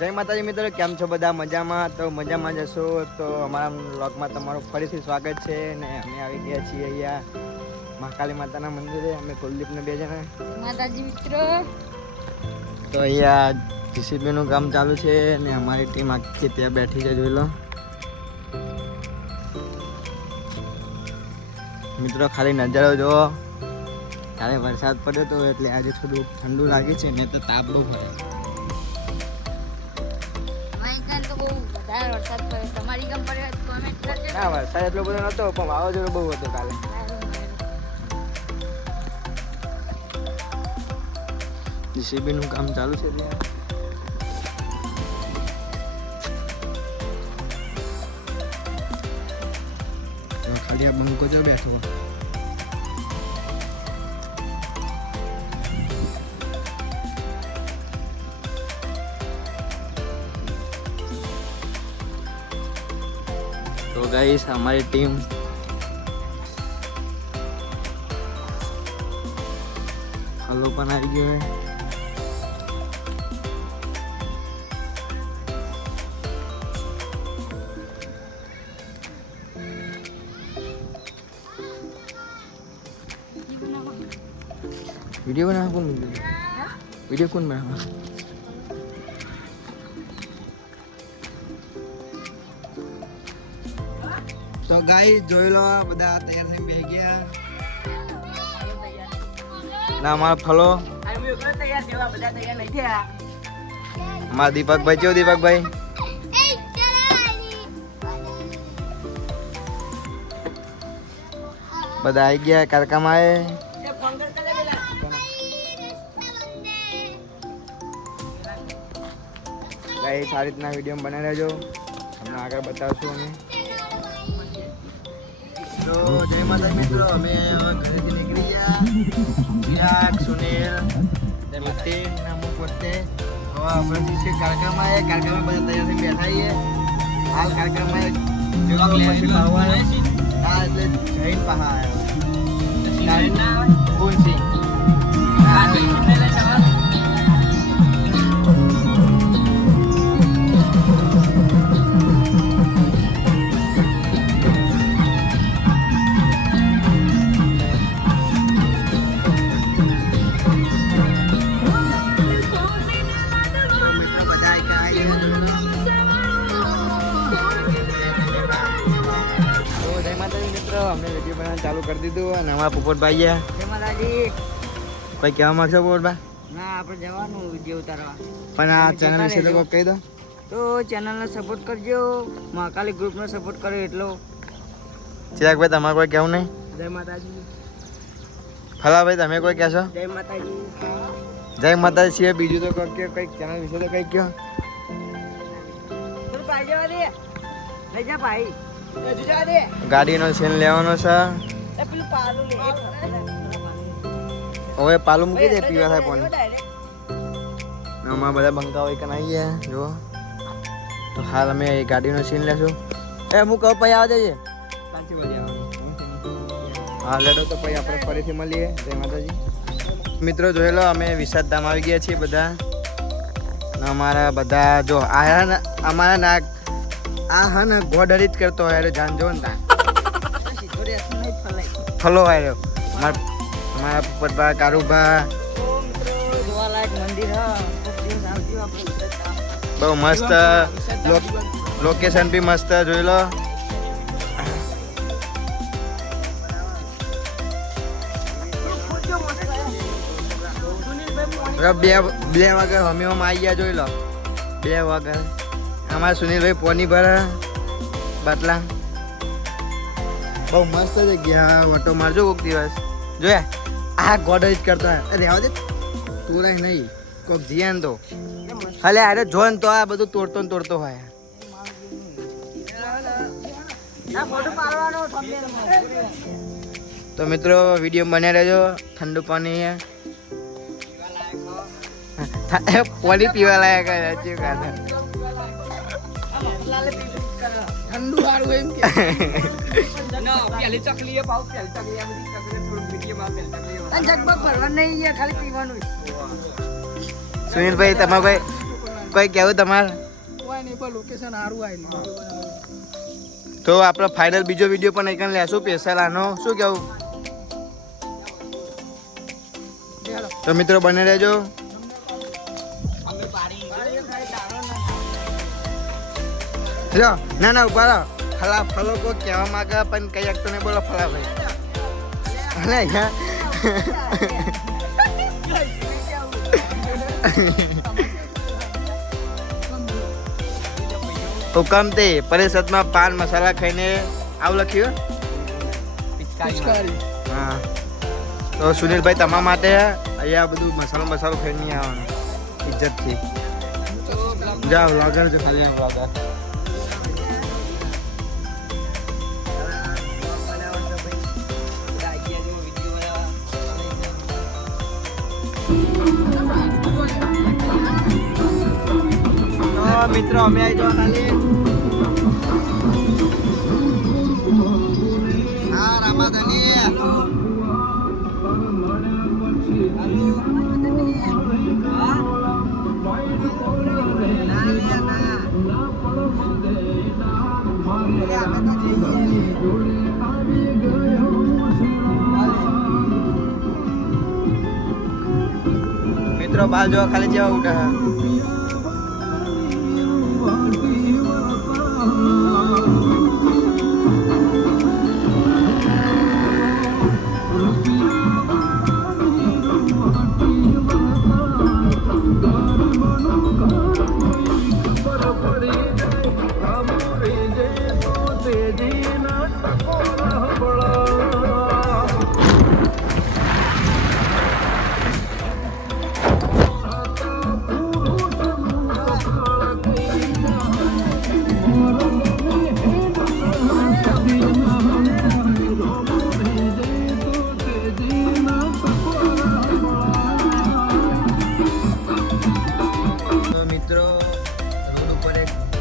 જય માતાજી મિત્રો, કેમ છો બધા? મજામાં? તો મજામાં જશો તો અમારા વ્લોગમાં તમારું ફરીથી સ્વાગત છે. ને અમે આવી ગયા છીએ અહીંયા મહાકાલી માતાના મંદિરે. અમે કુલદીપને બે જણા માતાજી મિત્રો. તો અહીંયા જીસીબીનું કામ ચાલુ છે ને અમારી ટીમ આખી ત્યાં બેઠી છે, જોઈ લો મિત્રો. ખાલી નજારો જુઓ. કાલે વરસાદ પડ્યો તો એટલે આજે થોડું ઠંડુ લાગે છે, ને તો તાપ બહુ પડે. વરસાદ પડ્યો તમારી ગામ પડ્યો કોમેન્ટ કરજો. ના, વરસાદ એટલો બધો નતો, પણ વાવાઝોડું બહુ હતો કાલે. જીસીબી નું કામ ચાલુ છે ત્યાં. ખડિયા બંકો જો બેઠો. तो गाइस हमारी टीम फलो पर आई गई है. वीडियो बना कौन? वीडियो कौन बना? તો ગાઈસ જોઈ લો, બધા તૈયાર થઈને બેસી ગયા. ના અમારા ફલો અમારા દીપકભાઈ જો દીપકભાઈ બધા આવી ગયા કારકામાં. ગાઈસ આ રીતના વિડીયો બનાવી રહેજો, તમને આગળ બતાવશું અમે. તો જય માતા મિત્રો, અમે ઘરેથી નીકળી ગયા. સુનિલ નીતિન અમુક વખતે હવે આપણે છે કારકામાં. કારકામાં બધા તૈયાર થઈને બેઠા છીએ હાલ. કારકામાં પછી પાવા હા એટલે જૈન પહા આવ્યો ફૂલસિંહ. અમને વિડીયો બનાવવાનું ચાલુ કરી દીધું અને અમારા પોપટભાઈ કોઈ કહેવા માંગશો પોપટભાઈ? ના, આપણે જવાનું વિડીયો ઉતારવા. પણ આ ચેનલ વિશે તો કહી દો. તો ચેનલને સપોર્ટ કરજો, મહાકાલી ગ્રુપને સપોર્ટ કર્યો એટલો. ચિરાગભાઈ તમારે કોઈ કહેવું નહીં? જય માતાજી. ફલાભાઈ તમે કોઈ કહેશો? જય માતાજી. જય માતાજી સિવાય બીજું તો કંઈક ચેનલ વિશે તો કંઈક કહો. લઈ જા ભાઈ. ગાડીનો સીન લેવાનો છે. હવે પાલું મૂકી દે, પીવા થાય પાણી. આમાં બધા બંકા હોય કે ના ગયા જો. તો હાલ અમે ગાડીનો સીન લેશું. હું કહું પછી આવે છે. હા લેડો તો પછી આપણે ફરીથી મળીએ. જય માતાજી મિત્રો. જોઈ લો અમે વિશાખધામ આવી ગયા છીએ બધા. અમારા બધા જો આયા ને અમારા નાક આ હા ને ગોડરી જ કરતો હોય એટલે જાન જો ને તા ફલો આવ્યો અમારા પોપટભા કારુભા. બહુ મસ્ત લોકેશન બી મસ્ત જોઈ લો. બે વાગે અમે આવી ગયા જોઈ લો. 2 વાગે અમારા સુનિલભાઈ પોની ભરે બાટલા. બહુ મસ્ત જગ્યા. વટો મારજો કોઈક દિવસ. જોયા આ ગોડ જ કરતા રહેવા દે તોરાય નહીં કોઈક જીયા ને તો હાલે અરે જો ને તો આ બધું તોડતો હોય. તો મિત્રો વિડીયો બન્યા રહેજો. ઠંડુ પાણી પાણી પીવા લાયક ઠંડુ સારું એમ કે પેલી ચકલી પાવ પેલી ચકલી આ બધી ચકલી થોડું વિડીયોમાં પેલી ચકલી જગમાં ફરવા નહીં ખાલી પીવાનું. સુનિલભાઈ તમારે કોઈ કોઈ કેવું તમારે? કોઈ નહીં પણ લોકેશન સારું આવેલું. તો આપણે ફાઇનલ બીજો વિડીયો પણ એક લેશું સ્પેશિયલ આનો, શું કેવું? તો મિત્રો બને રહેજો. લો ના ના ઉભા રહો. ફલા ફલો કોઈ કહેવા માંગે પણ કઈ શકતો નહીં. બોલો ફલા ભાઈ. અરે યાર હુકમ તે પરિષદમાં પાન મસાલા ખાઈને આવું લખ્યું. પિચકારી. હા તો સુનિલભાઈ તમારા માટે અહીંયા બધું મસાલો ખાઈને નહીં આવવાનો, ઇજ્જતથી. જાઓ વ્લોગર જો ખાલી આ વ્લોગર. મિત્રો અમે આવી જાઓ ખાલી. હા રામાધની મિત્રો બાલ જો ખાલી જેવા ઉઠા.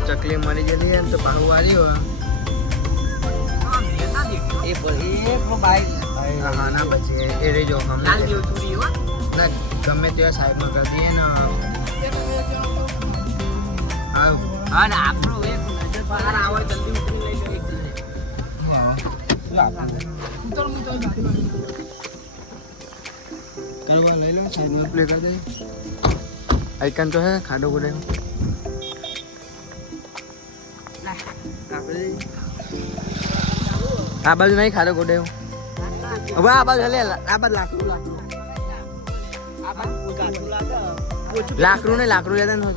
ચકલી મરી ગયેલી ને તો પાહુ વારી હોય હા ના પછી એ રહી જો ના ગમે તેવા સાઈડમાં કરી દઈએ ને. કરવા લઈ લો સાઈડમાં પ્લે કરી દે. આઈકન તો હે ખાડો ગોડે આ બાજુ નહીં ખાડો ગોડે. હવે આ બાજુ હલે આ બાજુ લાકડું ને લાકડું લેતા નતો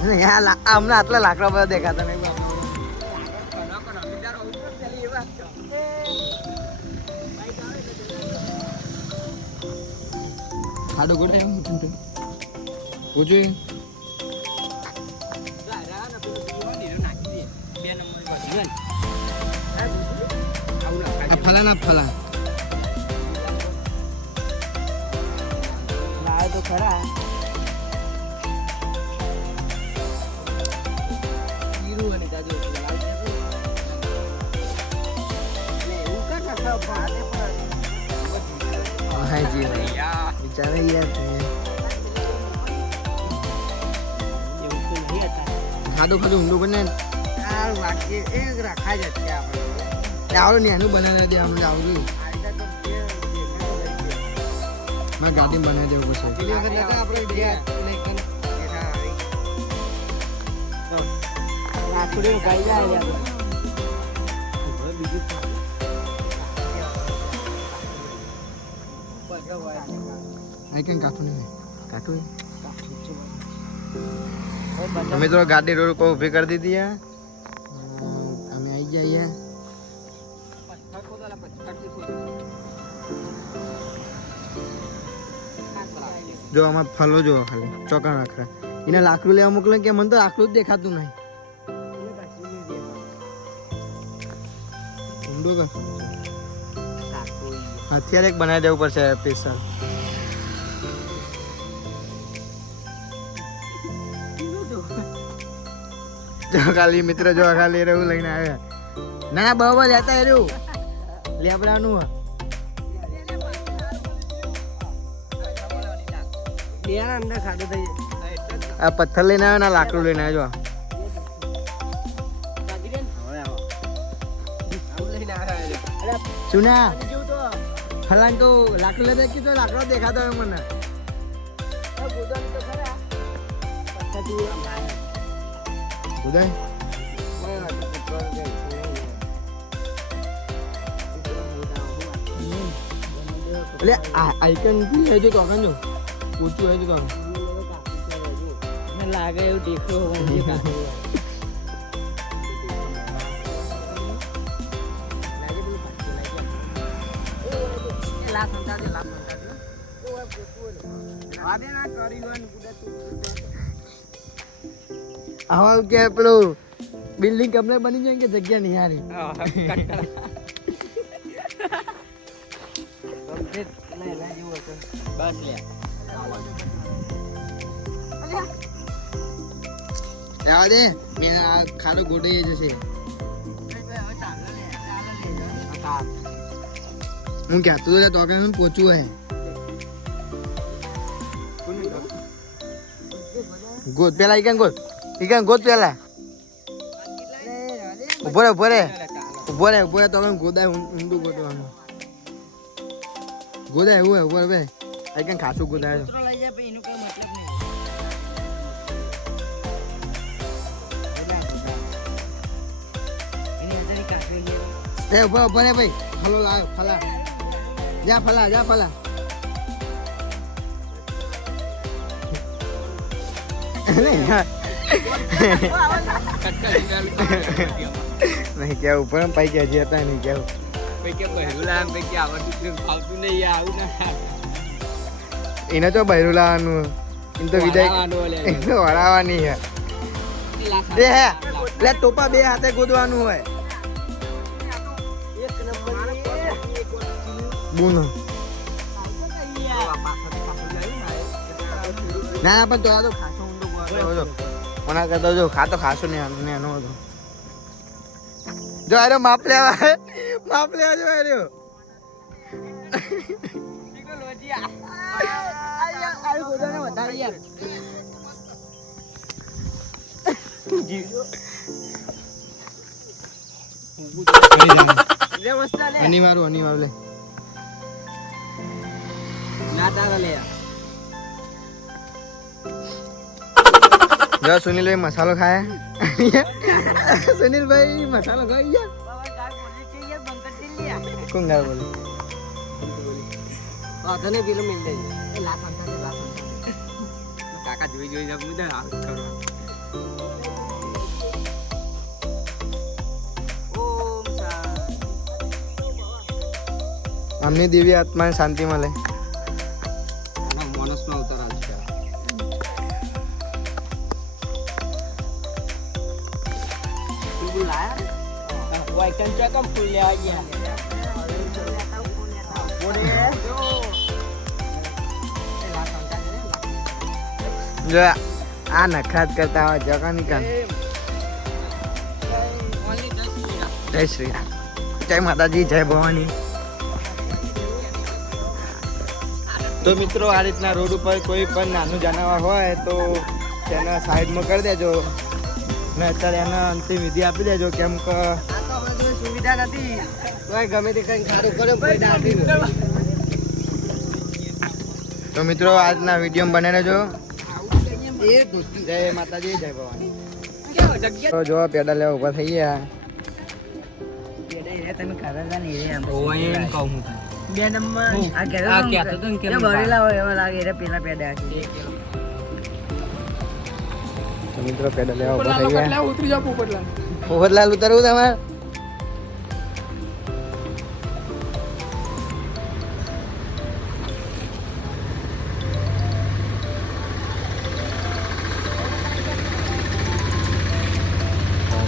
હમણાં આટલા લાકડા બધા દેખાતા નહીં. ખાડો ગોડે એમ પૂછ્યું ફલા ફલા લાવે તો ખરા. વિચારે ખાધું ખાધું ઊંડું બને રખાય જ આવડું નેનું બનાવી દે. અમને આવડું મારે ગાડી બનાવી દેવું પછી. મિત્રો ગાડી રોડ को ઊભી કરી દીધી है. અમે આવી જઈએ. જો આમાં ફલો જો ખાલી ચોકા રાખરા એને લાકડું લેવા મોકલે કે મને તો લાકડું જ દેખાતું નહીં. ઊંડો કર અત્યારે એક બનાવી દેવું પડશે સ્પેશિયલ. જો ખાલી મિત્ર જો ખાલી રહેવું લઈને આવ્યા. ના ના બરાબર લેતા રહ્યું લેબડાનું યાર અંદર ખાધું થઈ આ પથ્થર લઈને આવ્યો ને આ લાકડું લઈને આવ્યો સુના હલાંગ તો લાકડું લેતા કીધું લાકડો દેખાતો હોય મને ઉદય એટલે આઈકન લેજો તો આગળ જો ઊંચું હોય તો લાગે એવું દેખો આવા કે પેલું બિલ્ડિંગ કમ્પ્લેટ બની જાય કે જગ્યા નહીં હારી બસ લે આવા દે મેં આ ખાડો ગોડાઈ જશે હું કહેતો હતો તો કાંઈ પહોંચવું હોય ગોત પેલા ઈકન ગોત પેલા ઉભો રે તો ગોદાય ઊંડું ગોતવાનું ગોદાય એવું હોય ઉભો રે ઈકન ખાસું ગોદાય લઈ જાય પછી એનું કઈ મતલબ નહીં એની હજારી કાઢી લે એ ઉભો રે ભાઈ ફલો લાવ ફલા જા ફલા નહીં કેવું ઉપર પાઈ ગયા જે હતા નહીં કેવું એને તો બહેરું લાવવાનું એને તો વિદાય એને તો વળાવવાની હે બે હે એટલે ટોપા બે હાથે ગોદવાનું હોય બુન ના પણ તો આ તો ખાસો ઊંડો ગોતો ઓના કરતો જો ખાતો ખાસો ને એનો હતો જો અરે માપ લેવા જો અરે અની મારું લે ના તારા લે જો સુનિલભાઈ મસાલો ખાયા સુનિલભાઈ મસાલો ખાઈ ગયા કોણ ગાળ બોલે તને પેલો મિલ દે કાકા જોઈ મુદા હાથ કરો ઓમ અમની દિવ્ય આત્માને શાંતિ મળે માણસનો અવતાર આજ છે વાઈકન ચકમ ફૂલ લેવા ગયા જો આ નખાત કરતા હોય જગા કાન જય શ્રી રામ જય માતાજી જય ભવાની તો મિત્રો આ રીતના રોડ ઉપર કોઈ પણ નાનું જાનવર હોય તો તેને સાઈડમાં કરી દેજો ને અત્યારે એને અંતિમ વિધિ આપી દેજો કેમ કે સુવિધા નથી કોઈ ગમે તે કઈ ખાડું કરે તો મિત્રો આજના વિડીયો બને રહેજો જય માતાજી જય ભવાની તો જો પેડા લેવા ઉભા થઈ ગયા તમે ખાધા ને ઓયન કહું બે નંબર આ કહેતો તો કે ભરેલા હોય એવા લાગે એટલે પેલા પેડા તો મિત્રો પેડા લેવા ઉભા થઈ ગયા ઉતરી જાવ પોપટલાલ પોપટલાલ ઉતરવું તમારે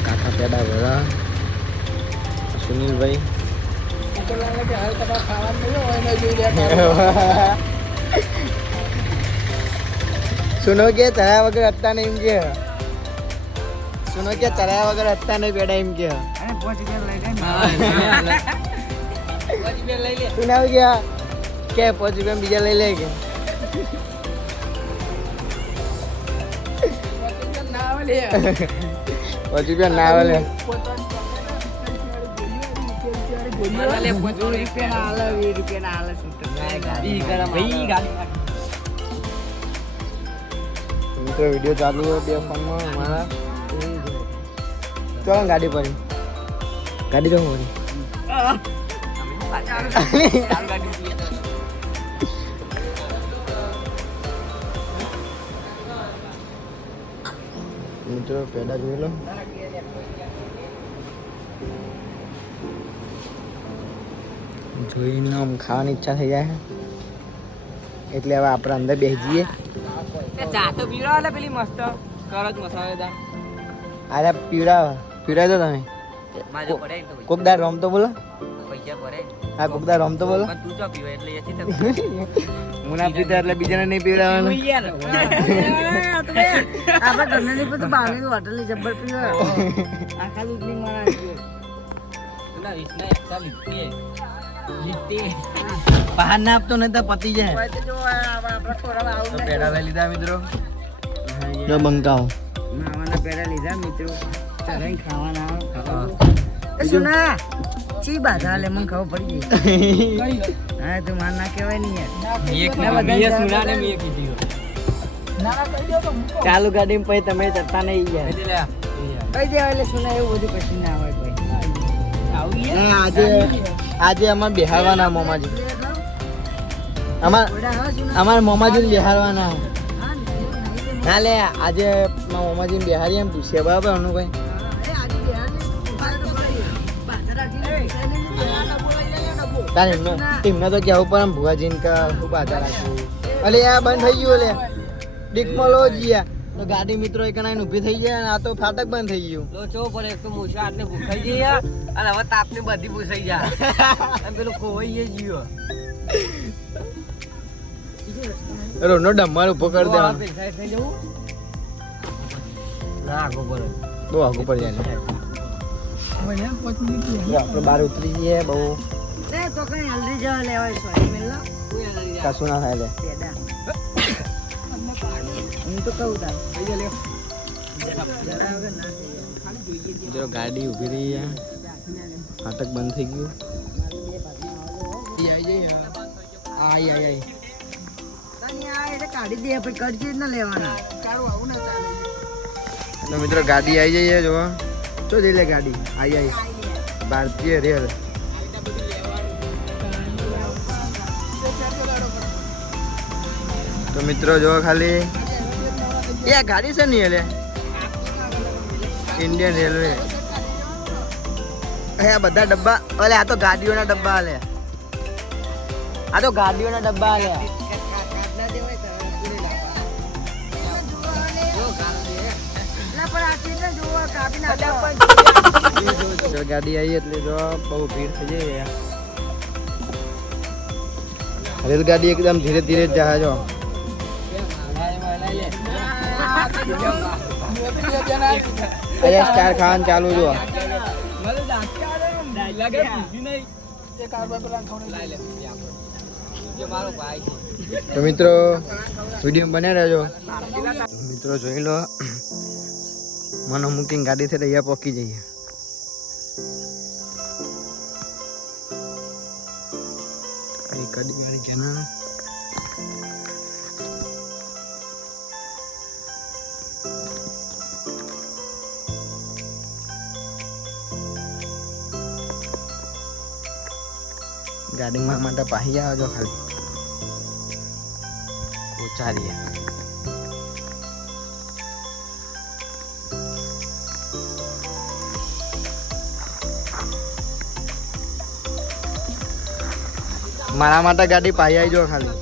કાકા પેડા ભરા સુનિલભાઈ પોપટલાલ કે હાલ તમારે ખાવાનું નહીં હોય ને જોઈ લે સુનો કે તળ્યા વગર હતા નહીં એમ કે સુનો કે તળ્યા વગર હતા નહીં પેડા એમ કે અને 5 લઈ સુનાવ ગયા કે 5 રૂપિયા બીજા લઈ લે કે લે. 5 રૂપિયા ના આવે લે. મને લે 5 રૂપિયા હાલે 20 રૂપિયા હાલે છૂટક ઈ ગરમ ભાઈ ગાડી મિત્રો વિડીયો ચાલુ હોય બે ફોનમાં અમારા ચાલો ગાડી પડી ગાડી તો પડી મિત્રો પેડા જોઈ લો જોઈને આમ ખાવાની ઈચ્છા થઈ જાય એટલે હવે આપણે અંદર બેસી જઈએ ચા તો પીવડાવ લે પેલી મસ્ત કરજ મસાલેદાર અરે પીવડાય તો તમે માજો પડે તો કોકદાર રોમ તો બોલો પૈસા પડે હા કોકદાર રોમ તો બોલો પણ તું ચા પીવે એટલે એથી તો મુના પીતા એટલે બીજાને નહીં પીવડાવવાનું આપણે તમને નહીં પતું બારની હોટલની જબ્બર પીવો આખા દૂધની મારા ના રીતના એકતા લીધી લીધી બહાર ના આપતો નહીં તો પતી જાય તો જો આપણા ખોરાક આવું પેડા લઈ લીધા મિત્રો જો બંકાઓ માવાના પેડા લીધા મિત્રો ચરાઈ ખાવાના એ સુના ચી બાધા લે મને ખબર પડી ગઈ હા તું માર ના કહેવાય નહીં યાર મીએ સુનાને મીએ કીધી ચાલુ ગાડીમાં પછી તમે ચડતા નહીં ગયા એટલે લે કઈ દેવા એટલે સુના એવું બધું પછી ના આવે કોઈ આજે અમારે બિહારવાના મોમાજી અમારે મોમાજી બિહારવાના ના લે આજે મોમાજી બિહારી એમ પૂછીએ બરાબર અનુ ભાઈ એમને તો કેવું પણ ભુવાજીને કે શું બાધા રાખવું અલે આ બંધ થઈ ગયું લે ડીકમાં લો જીયા તો ગાડી મિત્રો એક નાઈને ઊભી થઈ જાય અને આ તો ફાટક બંધ થઈ ગયું લોચો પડે એક તો મૂછા આટલે ભૂખાઈ જઈએ અને હવે તાપની બધી પૂછાઈ જાય અને પેલું ખોવાઈ જીયો રોનો ડમ્માર ઉભો કરી દેવાનો થઈ જવું ના આગો પર બહુ આગળ પડી જાય આપણે બહાર ઉતરી જઈએ બહુ લે તો કઈ હલ્દી જવા લેવાય સોરી મેલ્લા કશું ના થાય લે પેડા હું તો કહું તાર જો ગાડી ઊભી રહી છે ફાટક બંધ થઈ ગયું આઈ કાઢી દે પછી કરજી જ ના લેવાના તો મિત્રો ગાડી આવી જઈએ જો ચો જઈ લે ગાડી આઈ ભારતીય રેલ તો મિત્રો જો ખાલી એ આ ગાડી છે નહીં એટલે ઇન્ડિયન રેલવે આ બધા ડબ્બા અલે આ તો ગાડીઓના ડબ્બા આલે આ તો ગાડીઓના ડબ્બા આલે ગાડી આવી એટલે જો બહુ ભીડ થઈ જાય રેલગાડી એકદમ ધીરે ધીરે જ જાય જો સ્ટાર ખાન ચાલુ જો તો મિત્રો વિડીયો બને રહેજો મિત્રો જોઈ લો મને મૂકીને ગાડી થી અહીંયા પહોંચી જઈએ ગાડી જના ગાડીમાં માટે પાહી આવજો ખાલી ઉચારીએ મારા માટે ગાડી પાઈ આવી જો ખાલી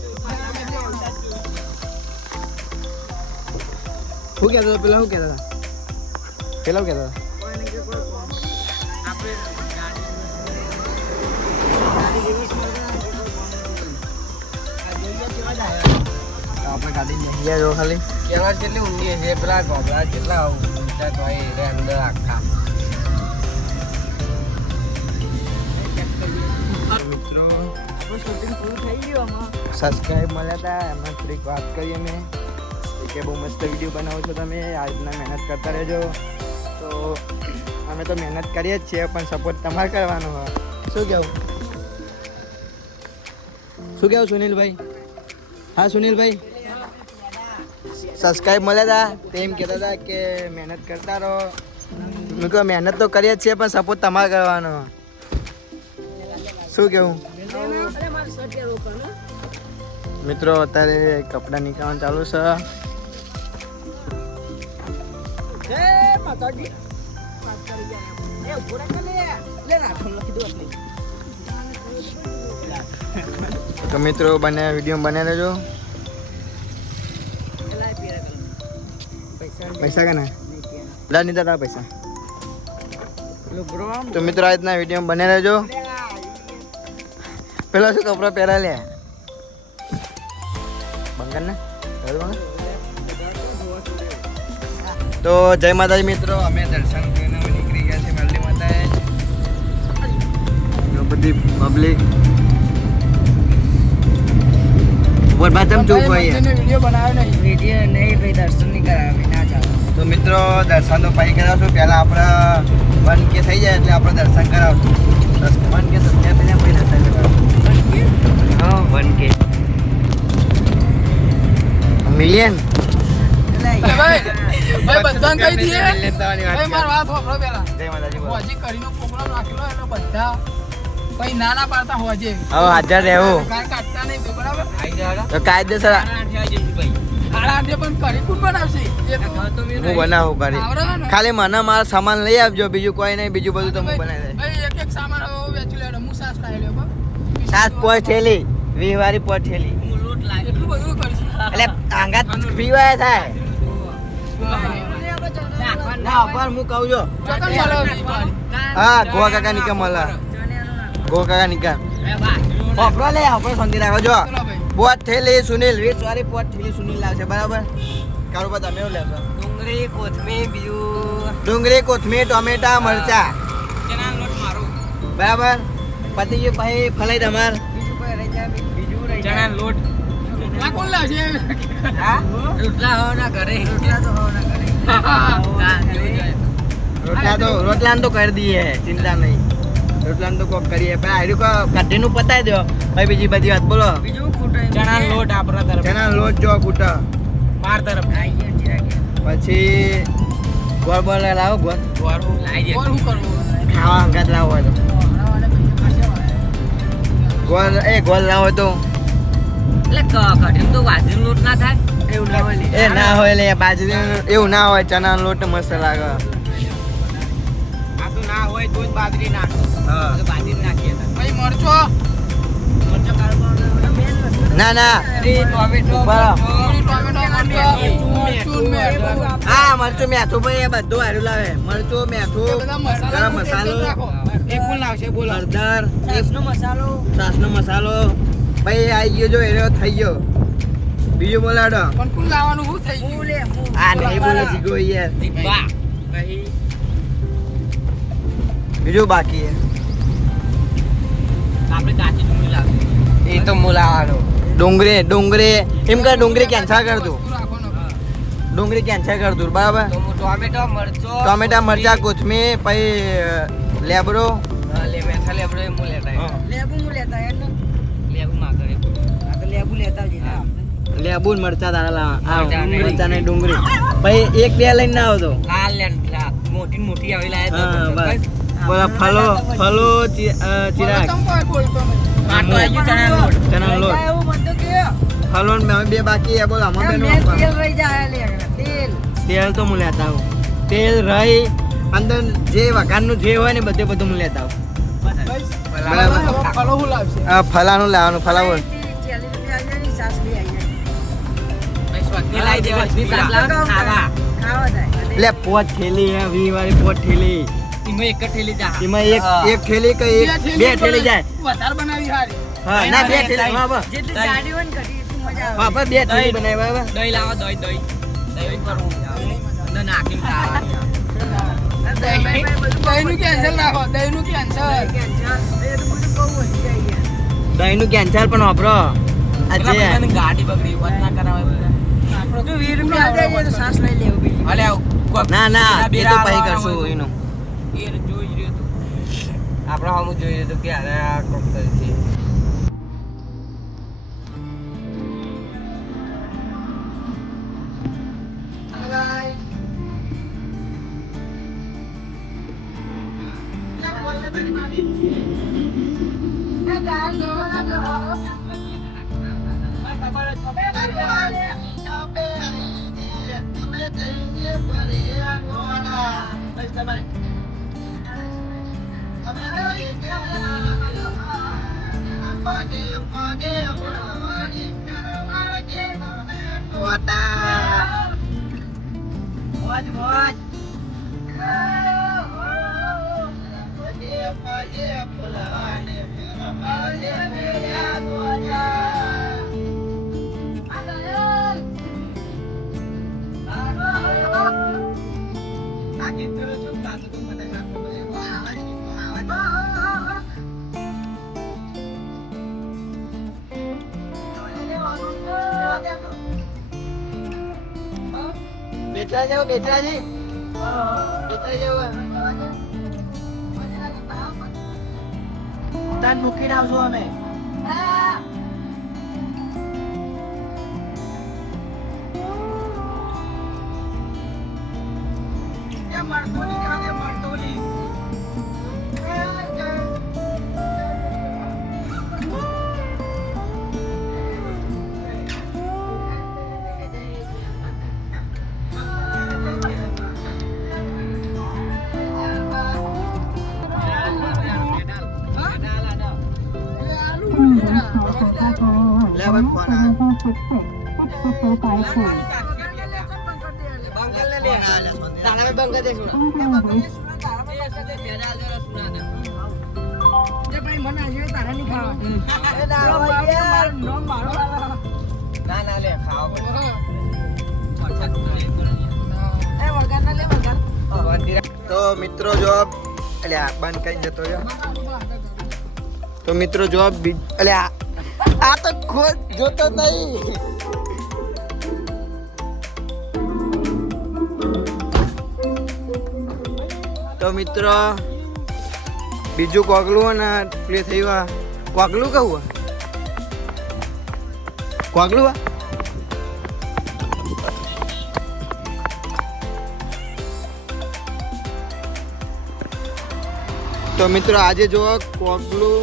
શું કહેતો હતો પેલા શું કહેતા હતા પેલા શું કહેતા હતા આપણે ગાડી લઈ જો ખાલી કેવા કેટલી ઊંડી છે પેલા ગોબરા કેટલા ઊંચા તો એ અંદર આખા મિત્રો શૂટિંગ પૂરું થઈ ગયું આમાં સબસ્ક્રાઇબ મળ્યા હતા એમાં થોડીક વાત કરીએ મેં કે બહુ મસ્ત વિડીયો બનાવો છો તમે, આ રીતના મહેનત કરતા રહેજો. તો અમે તો મહેનત કરીએ જ છીએ, પણ સપોર્ટ તમારે કરવાનો હોય. શું કહેવું સુનિલભાઈ? હા સુનિલભાઈ, સબસ્ક્રાઈબ મળ્યા હતા તેમ કહેતા હતા કે મહેનત કરતા રહો. મેં કહ્યું મહેનત તો કરીએ જ છીએ, પણ સપોર્ટ તમારે કરવાનો. શું કેવું મિત્રો? અત્યારે કપડાં નીકળવાનું ચાલુ છે. તો મિત્રો વિડીયો બને રહેજો. પૈસા કે ના નહીં દાદા પૈસા. તો મિત્રો આ રીતના વિડીયો બને રહેજો. પેલો શું કપડા પહેરા લે બંગર ને. તો જય માતાજી મિત્રો, અમે દર્શન કરીને નીકળી ગયા છે મેલડી માતાએ. બધી પબ્લિક વિડીયો બનાવ્યો નહીં, વિડીયો નહીં ભાઈ, દર્શન નહીં કરાવે ના ચાલે. તો મિત્રો દર્શન તો પછી કરાવશું. પહેલા આપણે 1K થઈ જાય એટલે આપણે દર્શન કરાવશું. 1K સબસ્ક્રાઇબ થઈને પછી દર્શન કરાવશું. હા 1K મિલિયન ભાઈ બધાને કહી દઈએ. ભાઈ માર વાત સાંભળો પહેલા. જય માતાજી બોલો. હોજી કરીનો પ્રોગ્રામ રાખેલો એટલે બધા ભાઈ નાના પાડતા હોજે. હવે હાજર રહેવું. કાઈ કાટતા નહીં બરાબર. તો કાયદેસર 8:30 પણ કરી કોણ બનાવશે? હું બનાવું કરી. ખાલી મને મારો સામાન લઈ આપજો, બીજું કોઈ નહીં. બીજું બધું તો હું બનાવી દઈશ. ભાઈ એક સામાન વેચી લેડો. હું સાસ લાવી લેવો. 7 પોચ થેલી 20 વાળી પોચ થેલી એટલું બધું કરીશું. એટલે આંગા પીવાય થાય. ના પર હું કહું છું. ચોકન મળે હા ગોવા કાકા નિકા મળે. ગોવા કાકા નિકા ઓપરો લે ઓપરો સંધી રાખો જો. પોચ થેલી સુનિલ 20 વાળી પોચ થેલી સુનિલ લાવશે બરાબર. કારોબાર તમે એવું લેશો. ડુંગળી કોથમીર બીજું ડુંગળી કોથમીર ટોમેટા મરચા ચણાનો લોટ મારો બરાબર. પતિ ગયું પછી ફલાઈ તમાર ચણાનો લોટ આ કોણ લાવશે? હા રોટલા હોના ઘરે રોટલા તો કરી દઈએ, ચિંતા નહીં. રોટલા તો કોક કરીએ. પછી આયરું કાઢીનું પતાવી દો. પછી બીજી બધી વાત બોલો. બીજું ચણાનો લોટ આપણા તરફ, ચણાનો લોટ જો કૂટા માર તરફ પછી ગોળ બોળ લાવો. ગોળ ગોળ લાવી કોણ શું કરવું? ખાવા અંગાત લાવો હોય તો ગોળ ગોળ લાવો તો એટલે કઢીમ તો બાજરીનો લોટ ના થાય એવું ના હોય. એ ના હોય એટલે બાજરી એવું ના હોય. ચણાનો લોટ મસ્ત લાગે. આ તો ના હોય તો જ બાજરી નાખો. હા તો બાજરી નાખીએ ભાઈ મરચો ના ના ટોમેટો બરાબર. હા મરચું મેઠું ભાઈ એ બધું હારું લાવે. મરચું મેઠું ગરમ મસાલો એ કોણ લાવશે બોલો? હળદર સાસનો મસાલો સાસનો મસાલો ભાઈ આવી ગયો. જો એનો થઈ ગયો. બીજું બોલાડો. પણ કોણ લાવવાનું શું થઈ ગયું? આ નહીં બોલે જીગો યાર. બા પછી બીજું બાકી આપણે કાચી ડુંગળી લાવશે. એ તો મુલાવાનો ડુંગળી એમ કર. ડુંગળી કેન્સલ કર તું. ડુંગળી કેન્સલ કર તું બરાબર. ટોમેટો મરચો ટોમેટા મરચા કોથમીર પછી લેબરો મેઠા લેબડો એ મુ લેતા લેબુ માં કરે લેબુ ને મરચા તારા લાવા. મરચા ને ડુંગળી પછી એક બે લઈને ના આવતો. લાલ મોટી મોટી આવી લાય હા બસ. બોલા ફલો ચિરાગ માટો આવી ગયું ચણાનો લોટ. ચણાનો લોટ ફલો ને બે બાકી છે. બોલો આમાં બેનો તેલ તો હું લેતા આવું. તેલ રહી અંદર જે વઘારનું જે હોય ને બધું હું લેતા આવું. બરાબર. ફલો શું લાવશે? ફલાનું લાવવાનું. ફલાવર સ્વાદની લાવી દેવા સ્વાદ લાવો ખાવા. એટલે પોચ થેલી હે 20 વાળી પોચ થેલી. એમાં એક જ થેલી જા. એમાં એક થેલી કે બે થેલી જાય. વધારે બનાવી હારી. હા ના બે થેલી. હા બસ. હા બસ બે થેલી બનાવી બરાબર. દહીં લાવો દહીં દહીં કરવું અંદર નાખીને ખાવાની. દહીંનું કેન્સલ નાખો. દહીંનું કેન્સલ. દહીંનું કેન્સલ પણ વાપરો. આ જે ગાડી બગડી વાત ના કરાવે બધા. તું 20 રૂપિયા આલ દેજે તો સાસ લઈ લેવું બીજી. અલે કોક ના ના એ તો બેરા પછી આવવાનો કરશું હોય. એનું એ જોઈ જ રહ્યો તો આપણે હમ જોઈ રહ્યો તો કે આને આ કોક કરશે. બેચરા જાવ બેચરાજી બેચરા જાવ તાન મૂકીને આવશું અમે લે ભાઈ ફોન આવ્યો બંગલ લે લે તારા મે બંગલ દે સુના જે ભાઈ મને આજે તારા ની ખાવા. એ ના હોય યાર. મારો ના ના લે ખાવા એ વળગાડ ના લે વળગાડ. તો મિત્રો જો એટલે આ બંધ કરી જતો રહ્યો તો મિત્રો જો એટલે આ તો ખોદ જોતો નહીં તો મિત્રો બીજું કોગલું ને પ્લે થયું કોગલું કહું કોગલું તો મિત્રો આજે જો કોગલું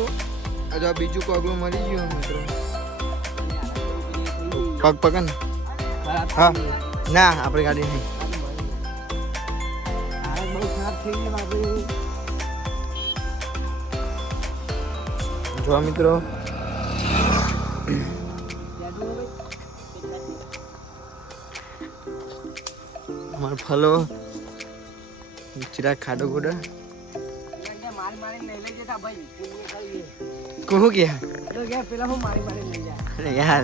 બીજું કોગલું મળી ગયું મિત્રો પગ પકડ ને હા ના આપણી ગાડી નહીં બહુ ખરાબ થઈ ગઈ બાપુ. જો મિત્રો અમાર ફલો ચિરાગ ખાડો ગોડા મારી મારી લઈ લેજે તા ભાઈ પુણ્ય કરીએ. કહું કે તો કે પેલા હું મારી મારી લઈ જા. અરે યાર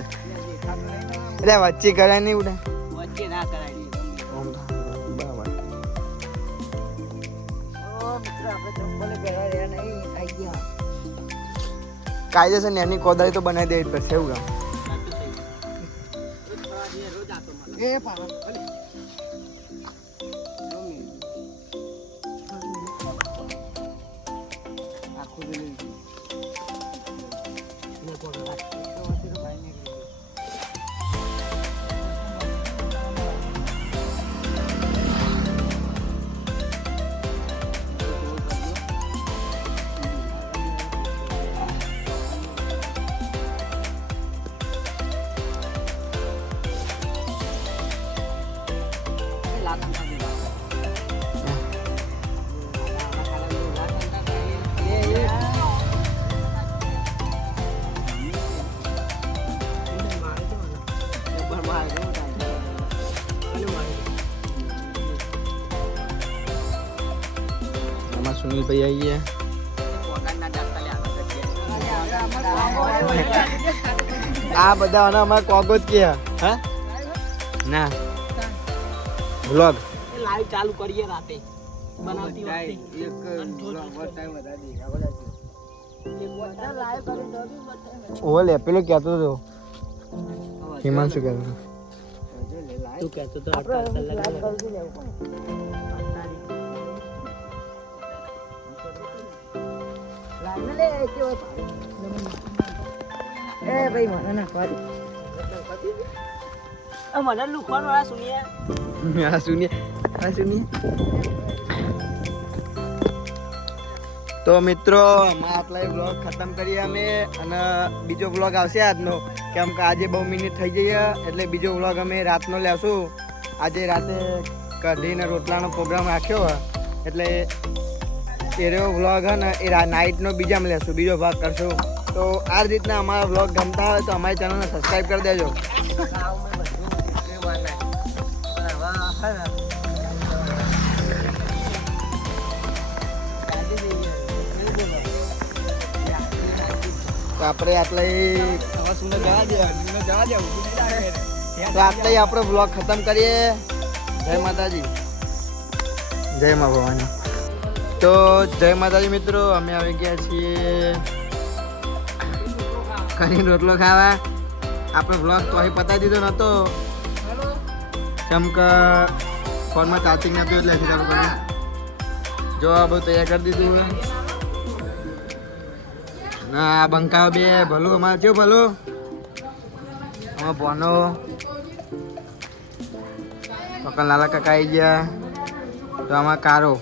અરે વચ્ચે કરાય નહીં ઉડા વચ્ચે ના કરાય. બરાબર ઓ મિત્ર આપણે ચંપલ પહેરવા રહ્યા નહીં આવી ગયા. કાયદેસર એની કોદાળી તો બનાવી દેવી પડશે એવું કામ એ પાડો ભલે. આખું લઈ લીધું. સુનિલભાઈ આવી ગયા આ બધા આના અમારે કોગો જ કે હા ના વ્લોગ લાઈવ ચાલુ કરીએ રાતે બનાવતી વખતે. એક ટાઈમ વધારે બધા લાઈવ કરી દો બી બતાવે. ઓલે પેલો કહેતો હતો હિમાંશુ કહેતો હતો તું કહેતો તો આપણે લાઈવ કરું છું લેવું કોણ? લાઈવ ને લે કેવો એ ભાઈ મને નાખવા દે. મને લુખવાનો આ સુનિયા આ સુનિએ તો મિત્રો અમે આટલા વ્લોગ ખતમ કરીએ અમે અને બીજો વ્લોગ આવશે આજનો કેમ કે આજે 2 મિનિટ થઈ જઈએ એટલે બીજો વ્લોગ અમે રાતનો લેશું. આજે રાતે કઢીને રોટલાનો પ્રોગ્રામ રાખ્યો હોય એટલે એ રહ્યો વ્લોગ હે ને એ નાઇટનો બીજામાં લેશું, બીજો ભાગ કરશું. તો આ જ રીતના અમારા વ્લોગ ગમતા હોય તો અમારી ચેનલને સબસ્ક્રાઈબ કરી દેજો. તો આપણે આટલે તો આટલે આપણો બ્લોગ ખતમ કરીએ. જય માતાજી, જય મા ભવાની. તો જય માતાજી મિત્રો, અમે આવી ગયા છીએ કરીને રોટલો ખાવા. આપણે બ્લોગ તો અહીં પતાવી દીધો નહોતો કેમ કે ફોનમાં ચાર્જિંગ નહોતું એટલે ચાલુ કર્યું. જો આ બધું તૈયાર કરી દીધું. ના બંકાવ બે ભલું અમારે કેવું ભલું અમારે બોનો પકડ લાલા કાકા આવી ગયા. તો આમાં કારો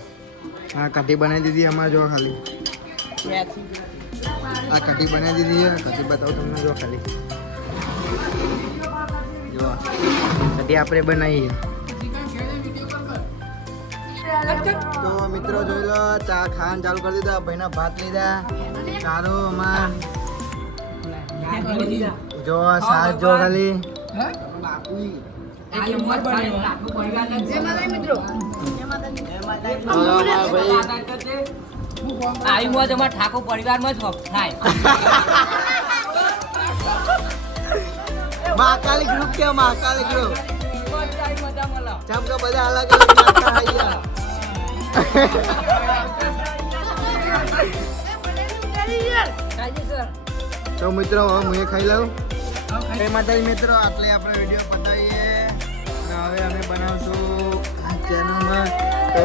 આ કઢી બનાવી દીધી અમારે જો ખાલી આ કઢી બનાવી દીધી છે. કઢી બતાવું તમને જો ખાલી જો કઢી આપણે બનાવીએ. તો મિત્રો જોઈ લો ચા ખાવાનું ચાલુ કરી દીધા. ભાઈના ભાત લીધા, કારો અમાર જો સાસ જો ખાલી ઠાકોર પરિવારમાં જ થાય. મહાકાલી ગ્રુપ કે મહાકાલી ગ્રુપ જેમ કે બધા અલગ અલગ નાસ્તા ખાઈએ. તો મિત્રો હવે હું એ ખાઈ લઉં. જય માતાજી મિત્રો, આટલે આપણે વિડીયો પતાવીએ અને હવે અમે બનાવશું આ ચેનલમાં. તો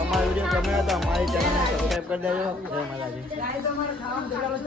અમારો વિડીયો ગમ્યો તો અમારી ચેનલને સબસ્ક્રાઈબ કરી દેજો. જય માતાજી.